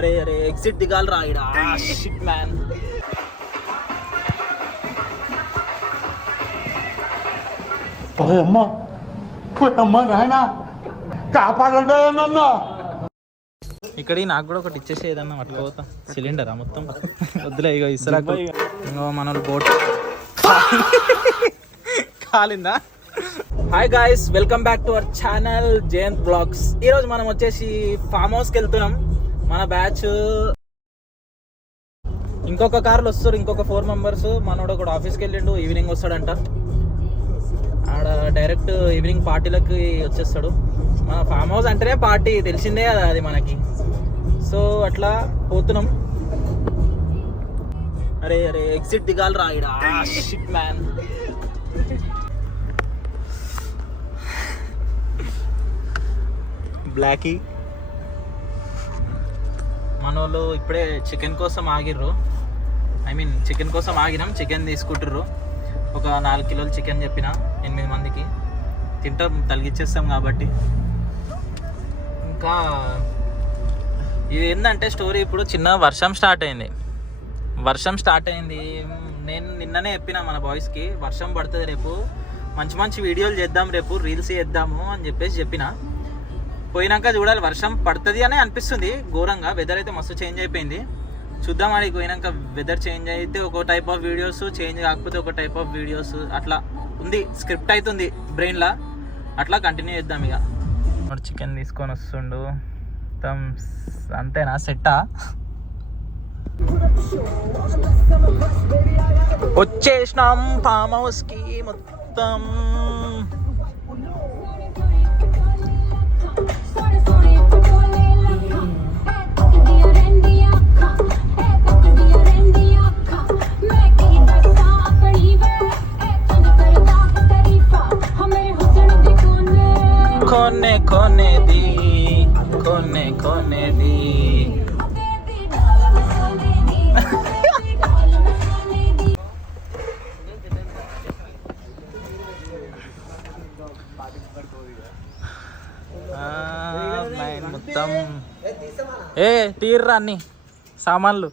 అరే అరే ఎగ్జిట్ దిగాలి రా ఇడా షిట్ మ్యాన్. అమ్మా అమ్మా నాయన కాపాడండి నన్ను. ఇక్కడ నాకు కూడా ఒకటి ఇచ్చేసి ఏదన్నా పట్టుకోతా. సిలిండరా మొత్తం వద్దులే. ఇగో ఇసరాకు ఇంకో మన బోట్ కాలిందా. Hi guys, welcome back to our channel Jayant blogs. ఈరోజు మనం వచ్చేసి ఫామ్ హౌస్కి వెళ్తున్నాం. మన బ్యాచ్ ఇంకొక కార్లు వస్తారు, ఇంకొక 4 మెంబర్స్. మనోడు ఒకటి ఆఫీస్కి వెళ్ళిండు, ఈవినింగ్ వస్తాడంట. ఆడ డైరెక్ట్ ఈవినింగ్ పార్టీలకి వచ్చేస్తాడు. మన ఫామ్ హౌస్ అంటేనే పార్టీ, తెలిసిందే కదా అది మనకి. సో అట్లా పోతున్నాం. అరే అరే ఎగ్జిట్ దిగాలి రా ఇడా షిట్ మ్యాన్. బ్లాకీ మన వాళ్ళు ఇప్పుడే చికెన్ కోసం ఆగిర్రు. చికెన్ కోసం ఆగినాం. చికెన్ తీసుకుంటుర్రు. ఒక 4 కిలోలు చికెన్ చెప్పిన 8 మందికి తింటాం, తలిగిచ్చేస్తాం కాబట్టి. ఇంకా ఇది ఏంటంటే స్టోరీ, ఇప్పుడు చిన్న వర్షం స్టార్ట్ అయింది. నేను నిన్ననే చెప్పిన మన బాయ్స్కి, వర్షం పడుతుంది రేపు, మంచి మంచి వీడియోలు చేద్దాం, రేపు రీల్స్ చేద్దాము అని చెప్పిన. పోయినాక చూడాలి, వర్షం పడుతుంది అని అనిపిస్తుంది ఘోరంగా. వెదర్ అయితే మస్తు చేంజ్ అయిపోయింది. చూద్దాం. అడిగి పోయినాక వెదర్ చేంజ్ అయితే ఒక టైప్ ఆఫ్ వీడియోస్, చేంజ్ కాకపోతే ఒక టైప్ ఆఫ్ వీడియోస్, అట్లా ఉంది. స్క్రిప్ట్ అవుతుంది బ్రెయిన్లో, అట్లా కంటిన్యూ చేద్దాం. ఇక చికెన్ తీసుకొని వస్తుండు మొత్తం. అంతేనా, సెట్టా? వచ్చేసినాం ఫామ్ హౌస్కి మొత్తం. కొనేది మొత్తం. తీర్రా అన్ని సామాన్లు.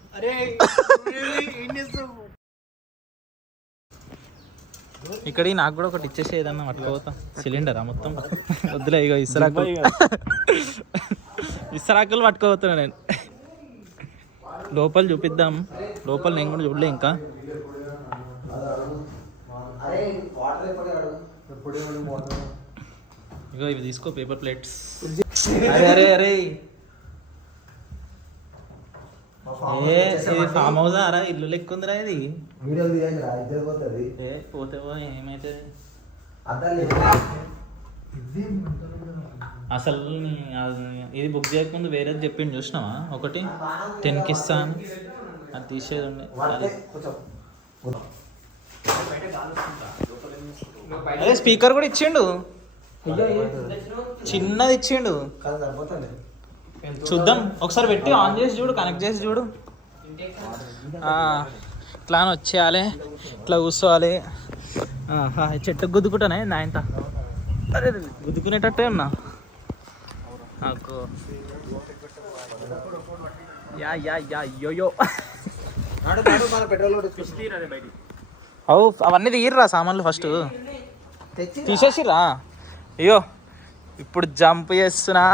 ఇక్కడ నాకు కూడా ఒకటి ఇచ్చేసి ఏదన్నా పట్టుకోతా. సిలిండరా మొత్తం వద్దులే. ఇగో ఇసరాకులు పట్టుకోపోతున్నా నేను. లోపల చూపిద్దాం. లోపల నేను కూడా చూడలే ఇంకా. ఇగో ఇవి తీసుకో, పేపర్ ప్లేట్స్. అరే అరే ఇది ఫామ్ హౌస్ అరా, ఇల్లు లెక్క ఉందిరా ఇది. పోతేవో ఏమైతే అసలు. ఇది బుక్ చేయకముందు వేరేది చెప్పిండు, చూసినావా? ఒకటి 10కి ఇస్తాను, అది తీసేది ఉండే. అదే స్పీకర్ కూడా ఇచ్చిండు, చిన్నది ఇచ్చిండు. చూద్దాం ఒకసారి, పెట్టి ఆన్ చేసి చూడు, కనెక్ట్ చేసి చూడు. ఇట్లా వచ్చేయాలి, ఇట్లా కూర్చోవాలి. చెట్టుకు గుద్దుకుంటానే నాయంత. అరే గుద్దుకునేటట్టే ఉన్నా నాకు. అవు అవన్నీ తీయర్రా సామాన్లు, ఫస్ట్ తీసేసిరా. అయ్యో ఇప్పుడు జంప్ చేస్తున్నా.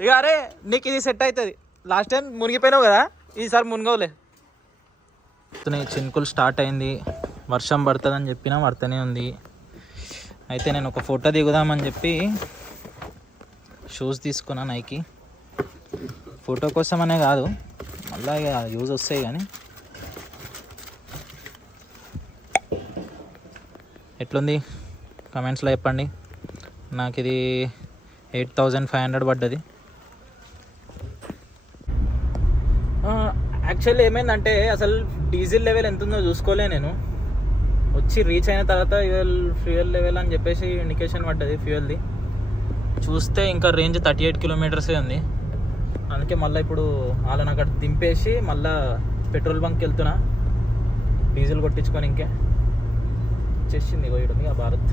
ఇక అరే నీకు ఇది సెట్ అవుతుంది. లాస్ట్ టైం మునిగిపోయినావు కదా, ఈసారి మునిగవులే. చినుకులు స్టార్ట్ అయింది, వర్షం పడుతుందని చెప్పినా పడుతూనే ఉంది. అయితే నేను ఒక ఫోటో దిగుదామని చెప్పి షూస్ తీసుకున్నా నైకి. ఫోటో కోసం అనే కాదు, మళ్ళీ ఇక యూజ్ వస్తాయి. కానీ ఎట్లుంది కమెంట్స్లో చెప్పండి. నాకు ఇది 8500 పడ్డది. యాక్చువల్లీ ఏమైందంటే, అసలు డీజిల్ లెవెల్ ఎంత ఉందో చూసుకోలే నేను. వచ్చి రీచ్ అయిన తర్వాత ఫ్యూయల్ లెవెల్ అని చెప్పేసి ఇండికేషన్ పడ్డది ఫ్యూయల్ది. చూస్తే ఇంకా రేంజ్ 38 కిలోమీటర్సే ఉంది. అందుకే మళ్ళీ ఇప్పుడు వాళ్ళని అక్కడ దింపేసి మళ్ళీ పెట్రోల్ బంక్కి వెళ్తున్నా, డీజిల్ కొట్టించుకొని. ఇంకే వచ్చేసింది, పోయడం ఇక భారత్.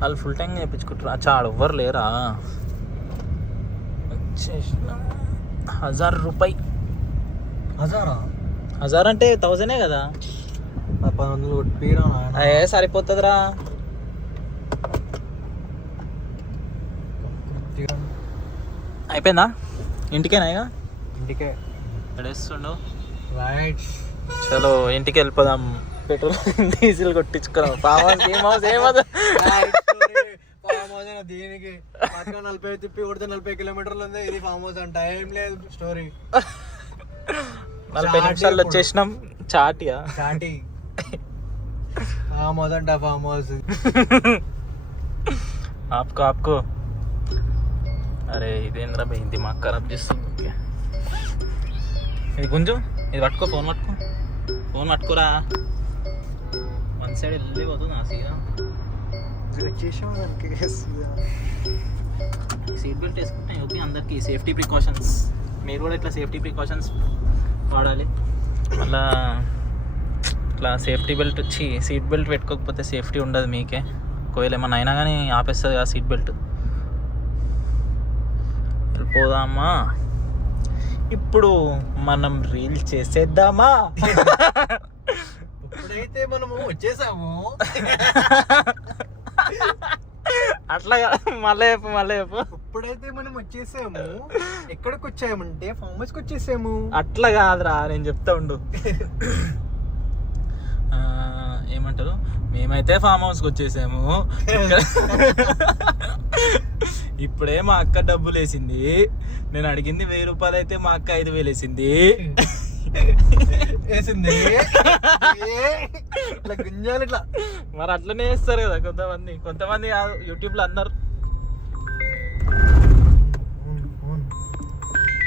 వాళ్ళు ఫుల్ టైం చేయించుకుంటారు. చాలు ఎవ్వరు లేరా? వచ్చేసిన 1000 రూపాయి. 1000 అంటే 1000 కదా. 500 కొట్టిరా. అదే సరిపోతుందిరా. అయిపోయిందా? ఇంటికేనా ఇక? ఇంటికే పడేస్తుండు. రైట్. చలో ఇంటికి వెళ్ళిపోదాం. పెట్రోల్ డీజిల్ కొట్టించుకున్నాం. దీనికి 40 తిప్పి కొడితే 40 కిలోమీటర్లు ఉంది. ఇది ఫామ్ హౌస్ అంట. ఏం లేదు స్టోరీ. 40 నిమిషాల్లో వచ్చేసినాం. చాటియా? చాటి ఫామ్ హౌస్ అంట. Farm house. ఆపుకో. అరే ఇదేంద్రా భయ్, దిమాగ్ ఖరాబ్ చేస్తుంది. ఇది గుంజు, ఇది పట్టుకో. ఫోన్ పట్టుకోరా. వన్ సైడ్ వెళ్ళిపోతుంది ఆ సీదా. సీట్ బెల్ట్ వేసుకుంటే ఓకే. అందరికీ సేఫ్టీ ప్రికాషన్స్. మీరు కూడా ఇట్లా సేఫ్టీ ప్రికాషన్స్ వాడాలి. మళ్ళా ఇట్లా సేఫ్టీ బెల్ట్ వచ్చి సీట్ బెల్ట్ పెట్టుకోకపోతే సేఫ్టీ ఉండదు మీకే. ఒకవేళ ఏమన్నా అయినా కానీ ఆపేస్తుంది కదా సీట్ బెల్ట్. వెళ్ళిపోదామా? ఇప్పుడు మనం రీల్ చేసేద్దామా? ఇప్పుడైతే మనము వచ్చేసాము. అట్లా మళ్ళీ చెప్పు. ఇప్పుడైతే మనం వచ్చేసాము. ఎక్కడికి వచ్చామంటే ఫామ్ హౌస్కి వచ్చేసాము. అట్లా కాదురా, నేను చెప్తా ఉండు. ఏమంటారు, మేమైతే ఫామ్ హౌస్కి వచ్చేసాము. ఇప్పుడే మా అక్క డబ్బులు వేసింది. నేను అడిగింది 1000 రూపాయలు అయితే మా అక్క 5000 వేసింది. ఇట్లా గుంజాలి ఇట్లా. మరి అట్లనే వేస్తారు కదా కొంతమంది కాదు, యూట్యూబ్ లో అందరు.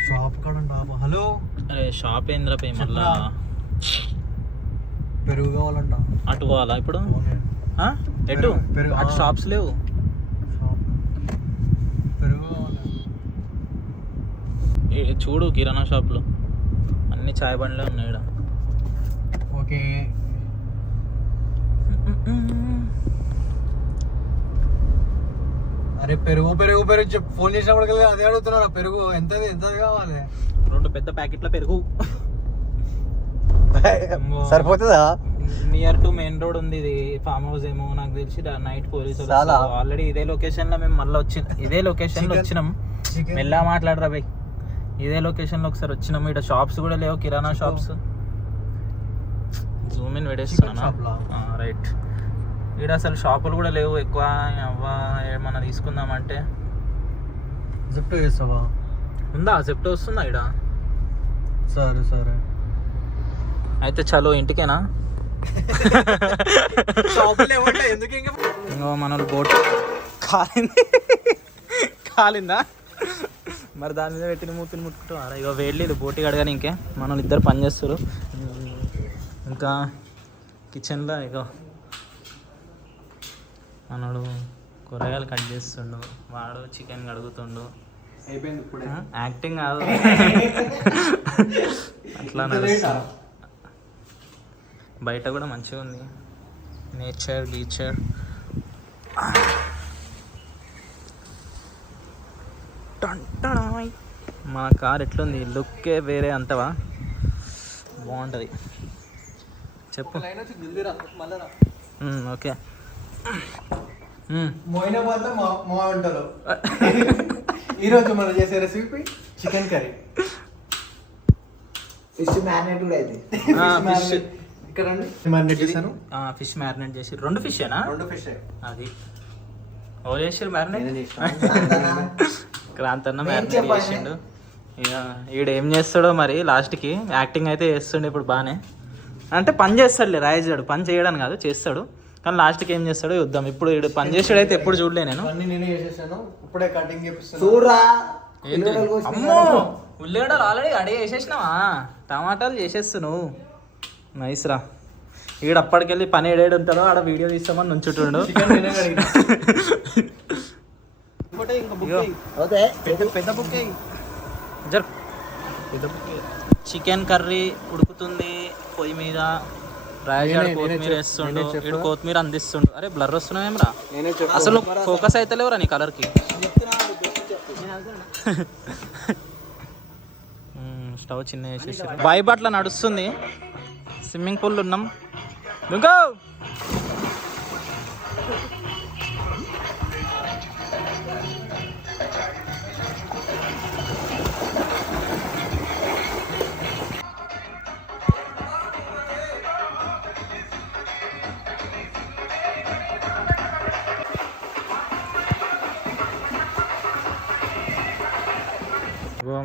షాప్ కాడంట. హలో. అరే షాప్ ఏంద్రా పై మళ్ళా? పెరుగు కావాలంట. అటు పోవాలా ఇప్పుడు? ఎటు? అటు షాప్స్ లేవు. పెరుగు కావాలి. చూడు కిరాణా షాప్లో అన్ని చాయ్ బండ్లే ఉన్నాయి ఈడ. ఓకే. అరే పెరుగు చెప్పు. ఫోన్ చేసినప్పుడు అదే అడుగుతున్నారు. పెరుగు ఎంతది కావాలి? 2 పెద్ద ప్యాకెట్ల పెరుగు. సరిపోతుందా? నియర్ టు మెయిన్ రోడ్ ఉంది ఇది ఫామ్ హౌస్ ఏమో నాకు తెలిసి. నైట్ పోలీసులు ఆల్రెడీ ఇదే లొకేషన్ లో మేము మళ్ళీ ఇదే లొకేషన్ లో వచ్చినాం. మెల్లగా మాట్లాడరా బై. ఇదే లొకేషన్ లో ఒకసారి వచ్చినాం. ఇక్కడ షాప్స్ కూడా లేవు, కిరాణా షాప్స్. జూమ్ ఇన్ పెడేస్తున్నా. రైట్. ఇక్కడ అసలు షాపులు కూడా లేవు ఎక్కువ. ఏమన్నా తీసుకుందామంటే జెప్టో చేస్తావా? ఉందా? జెప్టో వస్తుందా ఇక్కడ? సరే అయితే చలో ఇంటికేనా? ఇంకో మన బోట్ కాలిందా? మరి దాని మీద పెట్టిన మూతిని ముట్టుకుంటాం. అలా ఇక వేయలేదు బోటి కడగాని. ఇంకే మన ఇద్దరు పని చేస్తారు. ఇంకా కిచెన్లో ఇక మనడు కూరగాయలు కట్ చేస్తుండు, వాడు చికెన్ కడుగుతుండు. అయిపోయింది ఇప్పుడే. యాక్టింగ్ కాదు, అట్లా నడుస్తుంది. బయట కూడా మంచిగా ఉంది, నేచర్ గీచర్. మా కార్ ఎట్లుంది? లుక్కే వేరే అంతవా? బాగుంటుంది. చెప్పు. ఓకే. మోయినాబాద్ మా వంటలు ఈరోజు మనం చేసే recipe chicken curry. Fish marinate కూడా అయితే ఇక్కడ మ్యారినేట్ చేశాను. ఫిష్ మ్యారినేట్ చేసి 2 ఫిషేనా? 2 ఫిష్. అది ఓ చేసారు మ్యారినేట్. క్రాంతన్న మ్యారినేట్ చేసిండు. ఇక ఈడు ఏం చేస్తాడో మరి లాస్ట్కి. యాక్టింగ్ అయితే చేస్తుండే ఇప్పుడు బాగానే. అంటే పని చేస్తాడులే రాయజాడు. పని చేయడానికి కాదు, చేస్తాడు. కానీ లాస్ట్కి ఏం చేస్తాడో చూద్దాం. ఇప్పుడు ఈడు పని చేసాడు అయితే ఎప్పుడు చూడలే నేను. నేనే చేసేసాను. ఇప్పుడే కటింగ్ చేపిస్తాను. చూడరా. అమ్మో, ఉల్లిగడ్డలు ఆల్రెడీ అడిగి వేసేసినావా? టమాటాలు చేసేస్తున్నావు. నైస్ రా. ఈడు అప్పటికెళ్ళి పని ఏడేడు ఉంటాడో ఆడ వీడియో తీస్తామని నుంచుంటుండు. చికెన్ కర్రీ ఉడుకుతుంది పొయ్యి మీద. రాజాడు కొత్తిమీర వేస్తుండు, ఇటు కొత్తిమీర అందిస్తుండు. అరే బ్లర్ వస్తున్నావేమ్రా, అసలు ఫోకస్ అయితే లేవురా నీ కలర్కి. స్టవ్ చిన్న వేసేసారు. వైబ్ అట్లా నడుస్తుంది. స్విమ్మింగ్ పూల్ ఉన్నాం. దుంకో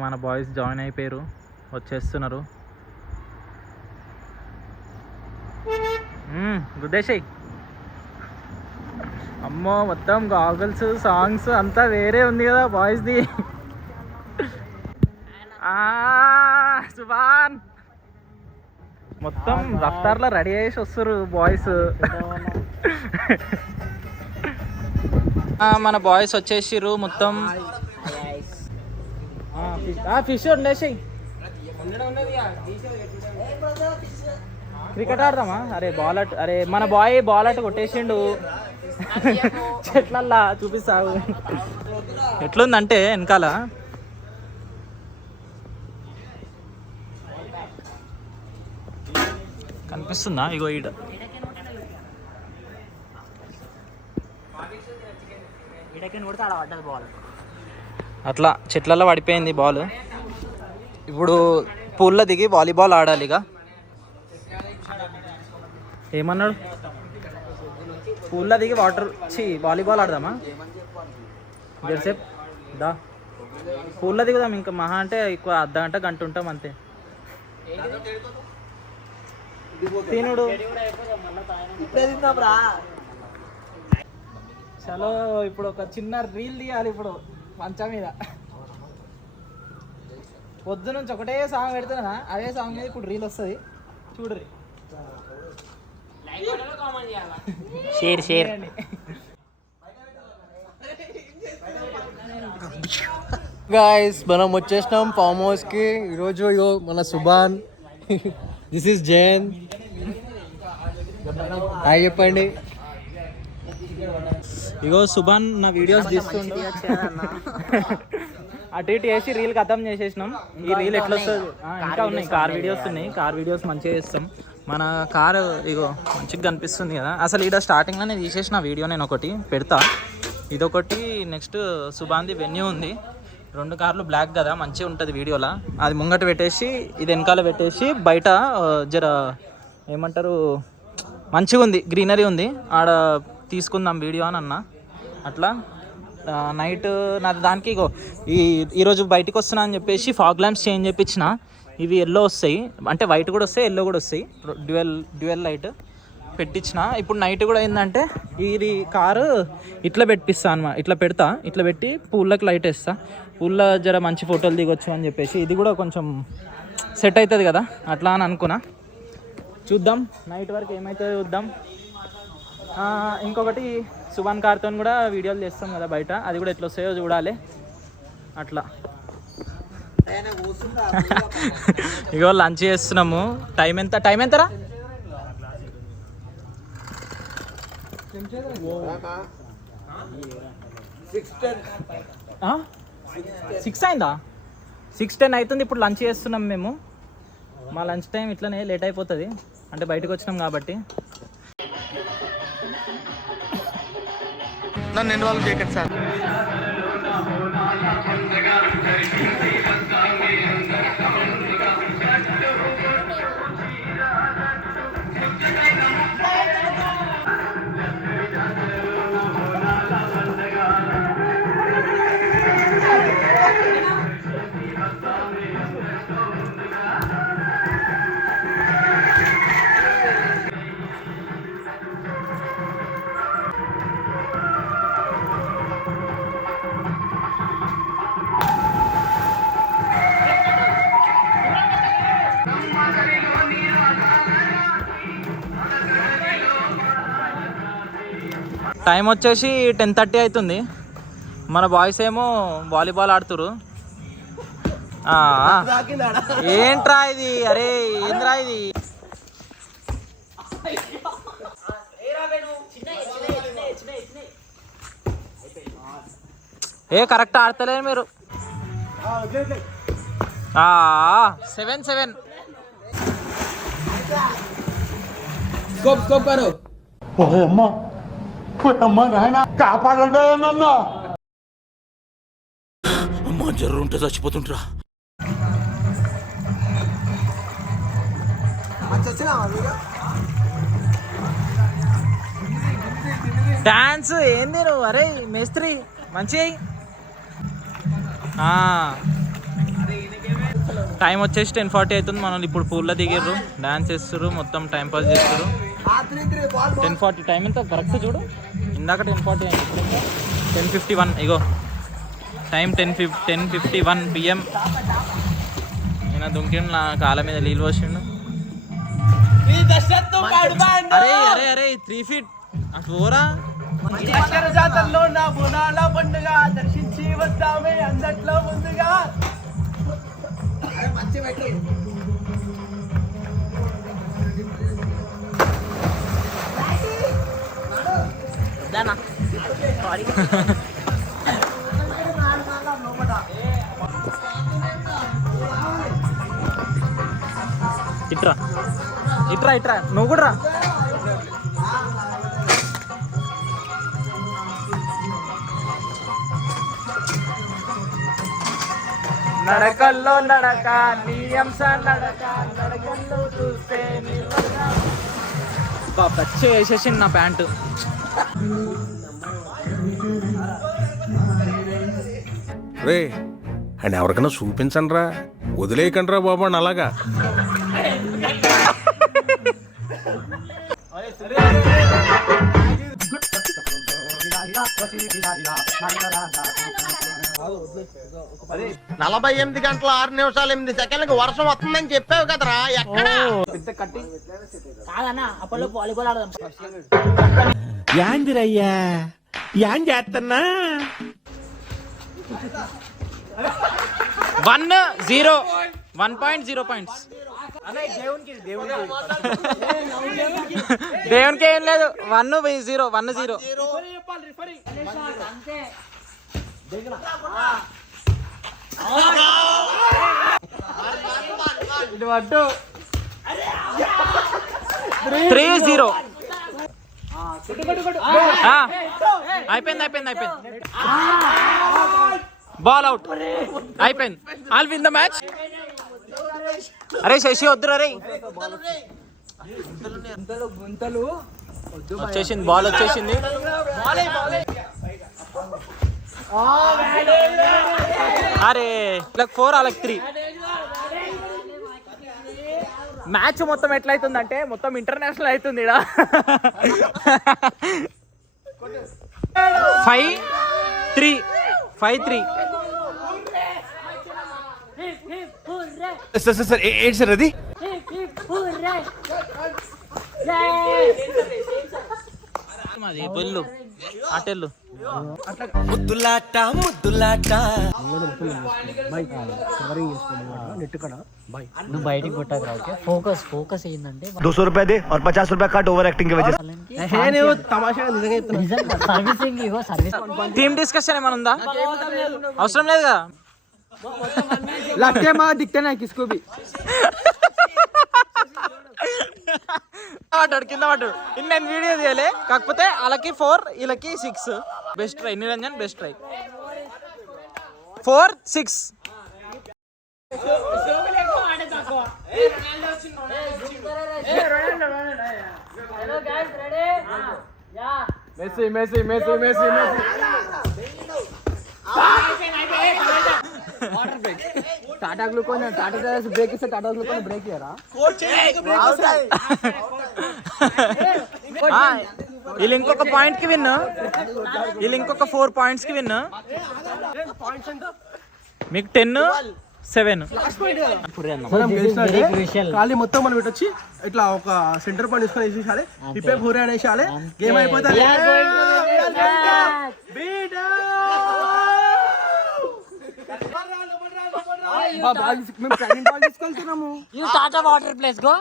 మన బాయ్స్ జాయిన్ అయిపోయారు, వచ్చేస్తున్నారు. గుద్దేశాయి. అమ్మో మొత్తం గాగల్స్ సాంగ్స్ అంతా వేరే ఉంది కదా బాయ్స్ది. సుభాన్ మొత్తం రఫ్తార్లో రెడీ అయ్యేసి వస్తారు బాయ్స్. మన బాయ్స్ వచ్చేసిర్రు మొత్తం. ఫిష్ ఉండేసాయి. క్రికెట్ ఆడదామా? అరే బాల్ అట్, అరే మన బాయ్ బాల్ అట్ కొట్టేసిండు చెట్లల్లా. చూపిస్తావు ఎట్లుందంటే వెనకాల. కనిపిస్తుందా? ఇగో ఈడ అట్లా చెట్లలో పడిపోయింది బాల్. ఇప్పుడు పూల్లో దిగి వాలీబాల్ ఆడాలి. ఇక ఏమన్నాడు? పూల్లో దిగి వాలీబాల్ ఆడదామా? జరసేపు దా పూల్లో దిగుదాం. ఇంకా మహా అంటే ఎక్కువ అర్ధ గంట ఉంటాం అంతే. తినుడు చలో. ఇప్పుడు ఒక చిన్న రీల్ తీయాలి ఇప్పుడు మంచం మీద. పొద్దు నుంచి ఒకటే సాంగ్ పెడుతున్నా, అదే సాంగ్ మీద ఇప్పుడు రీల్ వస్తుంది చూడరి. షేర్ గాయ్స్, మనం వచ్చేసినాం ఫామ్ హౌస్ కి. ఈరోజు మన Subhan, this is Jain. Hi చెప్పండి. ఇగో సుభాన్ నా వీడియోస్ తీస్తుండు. అటు ఇటు వేసి రీల్ ఖతం చేసేసినాం. ఈ రీల్ ఎట్లా వస్తుంది? ఇంకా ఉన్నాయి కార్ వీడియోస్ ఉన్నాయి. కార్ వీడియోస్ మంచిగా చేస్తాం. మన కారు ఇగో మంచిగా కనిపిస్తుంది కదా. అసలు ఈడ స్టార్టింగ్లో నేను తీసేసిన వీడియో నేను ఒకటి పెడతా. ఇదొకటి, నెక్స్ట్ సుభాన్ది వెన్యూ ఉంది. 2 కార్లు బ్లాక్ కదా, మంచిగా ఉంటుంది వీడియోలో. అది ముంగట పెట్టేసి ఇది వెనకాల పెట్టేసి బయట జర ఏమంటారు మంచిగా ఉంది, గ్రీనరీ ఉంది. ఆడ తీసుకుందాం వీడియో అని అన్న. అట్లా నైట్ నాది దానికి ఇగో ఈరోజు బయటకు వస్తున్నా అని చెప్పేసి ఫాగ్ ల్యాంప్స్ చేంజ్ చేయించిన. ఇవి ఎల్లో వస్తాయి, అంటే వైట్ కూడా వస్తాయి, ఎల్లో కూడా వస్తాయి. డ్యూయల్ లైట్ పెట్టించిన. ఇప్పుడు నైట్ కూడా ఏంటంటే ఇది కారు ఇట్లా పెట్టిస్తా అన్నమాట. ఇట్లా పెడతా, ఇట్లా పెట్టి పూల్లోకి లైట్ వేస్తా. పూల్లో జర మంచి ఫోటోలు దిగొచ్చు అని చెప్పేసి ఇది కూడా కొంచెం సెట్ అవుతుంది కదా అట్లా అని అనుకున్నా. చూద్దాం నైట్ వరకు ఏమవుతుందో చూద్దాం. ఇంకొకటి సుభాన్ కార్తో కూడా వీడియోలు చేస్తాం కదా బయట, అది కూడా ఎట్లా వస్తాయో చూడాలి. అట్లా ఇగో లంచ్ చేస్తున్నాము. టైం ఎంతరా? 6 అయిందా? 6:10 అవుతుంది. ఇప్పుడు లంచ్ చేస్తున్నాం మేము. మా లంచ్ టైం ఇట్లనే లేట్ అయిపోతుంది, అంటే బయటకు వచ్చినాం కాబట్టి. నన్ను ఇన్వాల్వ్ చేయకండి సార్. టైం వచ్చేసి 10:30 అవుతుంది. మన బాయ్స్ ఏమో వాలీబాల్ ఆడుతురు. ఏంట్రా ఇది? అరే ఏంద్రా ఇది? ఏ కరెక్ట్ ఆడతలేదు మీరు. 7-7. స్కోప్ కరో. ఓయ్ అమ్మ నాయన కాపాడండి నన్ను. అమ్మా జర్రు ఉంటే చచ్చిపోతుంటరా. డాన్స్ ఏంది నువ్వు? అరే మేస్త్రి మంచి టైం వచ్చేసి 10:40 అవుతుంది. మనం ఇప్పుడు పూల్లో దిగిర్రు, డాన్స్ చేస్తారు, మొత్తం టైం పాస్ చేస్తారు. 10:40 టైం ఎంత కరెక్ట్ చూడు. ఇందాక 10:40 అయింది, 10:51. ఇగో టైం 10:51 PM. నేను దుంకిండు, నా కాళ్ళ మీద నీళ్ళు పోసిండు. అరే అరే అరే 3 feet అటు పోరా. జాతరలో నా బోనాల పండుగ దర్శించి వద్దామే అందట్లో ముందుగా. ఇట్రా ఇట్రా ఇట్రా, నువ్వు కూడా రా. నడకల్లో నడక నీ అంశ నడక, నడకల్లో చూస్తే పచ్చి వేసేసి నా ప్యాంటు. రే అండ్ ఎవరికైనా చూపించండి రా, వదిలేయకండి రా బాబు అని అలాగా. నలభై 8 గంటల 6 నిమిషాలు 8 సెకండ్లకు వర్షం వస్తుందని చెప్పావు కదరా, ఎక్కడ? యాందిరయ్యా యాన్ చేస్తున్నా. 1-0 1.0 points. దేవునికి ఏం లేదు. 1-0 1-0. ఇది పట్టు. 3-0. అయిపోయింది. బాల్ అవుట్ అయిపోయింది. All win the match. అరే శశి వద్దురా రే. వచ్చేసింది, బాల్ వచ్చేసింది. అరే ఇలా 4 వాళ్ళకి 3. మ్యాచ్ మొత్తం ఎట్లయితుందంటే మొత్తం ఇంటర్నేషనల్ అవుతుంది ఇక్కడ. 5-3 సార్ ఏంటి సార్ అది? మాది బొల్లు ఆటెళ్ళు. ముద్దులాట నువ్వు బయటికి కొట్టాక ఓకే. ఫోకస్ ఏంటంటే 200 रुपए दे और 50 रुपए काट ओवर एक्टिंग की वजह से. సర్వీసింగ్ ఇగో సర్వీస్ టీమ్ డిస్కషన్ ఏమైనా ఉందా? అవసరం లేదు కదా. లక్కే మా దిక్తే నా కిస్కో బి. కింద పడ్డాడు. నేను వీడియో తీయలే, కాకపోతే వాళ్ళకి 4 వీళ్ళకి 6. Best try Niranjan, best try. 4-6. Messi Tata Glucon break ఇస్తే టాటా గ్లూకోన్ బ్రేక్ ఇయ్యరా? వీళ్ళు ఇంకొక పాయింట్ కి విన్, వీళ్ళు ఇంకొక 4 points కి విన్. మీకు 10-7. ఖాళీ మొత్తం మనం పెట్టొచ్చి ఇట్లా ఒక సెంటర్ పాయింట్ తీసుకొని వేసేసాలి. ఇప్పే పూరే అనేసాలి, గేమ్ అయిపోతుంది. టాటా వాటర్ ప్లేస్ గో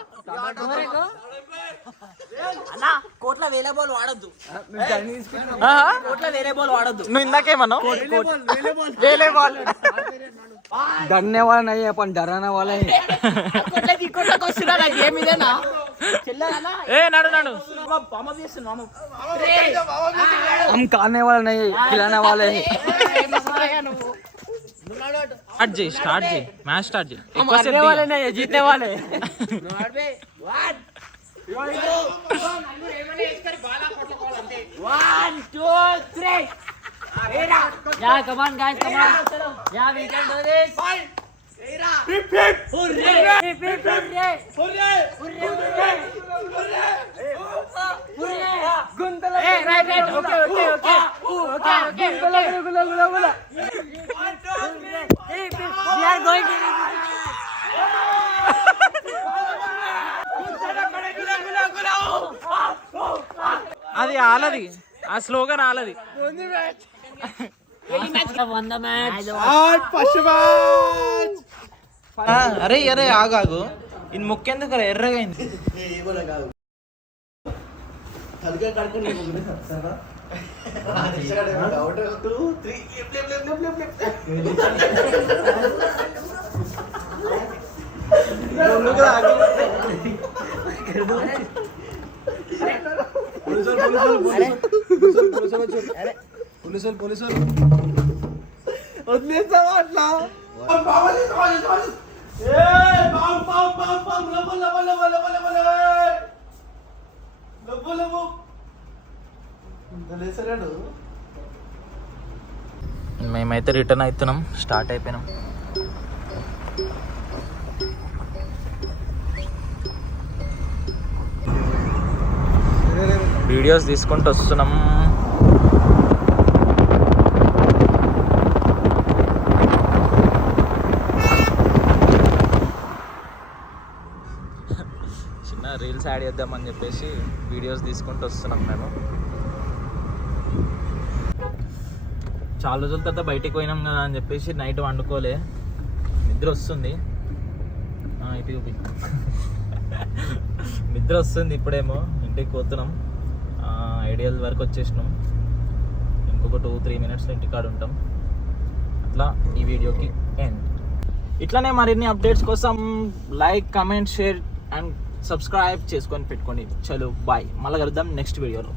అన్నా కోట్ల వేరే బాల్ వాడద్దు కోట్ల వేరే బాల్ వాడద్దు నువ్వు ఇందాకేమన్నావు వేరే బాల్ डरने वाला नहीं है अपन डराने वाला है गेम ఇదేనా ఏ నడు నడు हम खाने वाला नहीं खिलाने वाले हैं స్టార్ట్ చేయి మ్యాచ్ స్టార్ట్ చేయి हम हारने वाले नहीं है जीतने वाले One, two, three. Yeah, come on, guys, come on. Yeah, we can do this. Hip, hip. Hooray! Hip, hip, hooray! Hooray! Hooray! Hooray! Guntala. Hey, right. Okay. Guntala. One, two, three. Hip, hip. We are going to. అది ఆలది ఆ slogan ఆలది Won the match. అరే అరే ఆగాగు ఇది ముక్కెందుకు ఎర్రగైంది పోలీసులు వదిలేస్తావా అట్లా మేమైతే return అవుతున్నాం స్టార్ట్ అయిపోయినాం వీడియోస్ తీసుకుంటూ వస్తున్నాం చిన్న రీల్స్ యాడ్ చేద్దామని చెప్పేసి వీడియోస్ తీసుకుంటూ వస్తున్నాం మేము చాలా రోజుల తర్వాత బయటికి పోయినాం కదా అని చెప్పేసి నైట్ వండుకోలే నిద్ర వస్తుంది ఇటు చూపి నిద్ర వస్తుంది ఇప్పుడేమో ఇంటికి పోతున్నాం ఐడియల్ వరకు వచ్చేసినాం ఇంకొక 2-3 మినిట్స్లో ఇంటికాడ ఉంటాం అట్లా ఈ వీడియోకి ఎండ్ ఇట్లానే మరిన్ని అప్డేట్స్ కోసం like comment share and subscribe చేసుకొని పెట్టుకోండి చలో బాయ్ మళ్ళీ కలుద్దాం నెక్స్ట్ వీడియోలో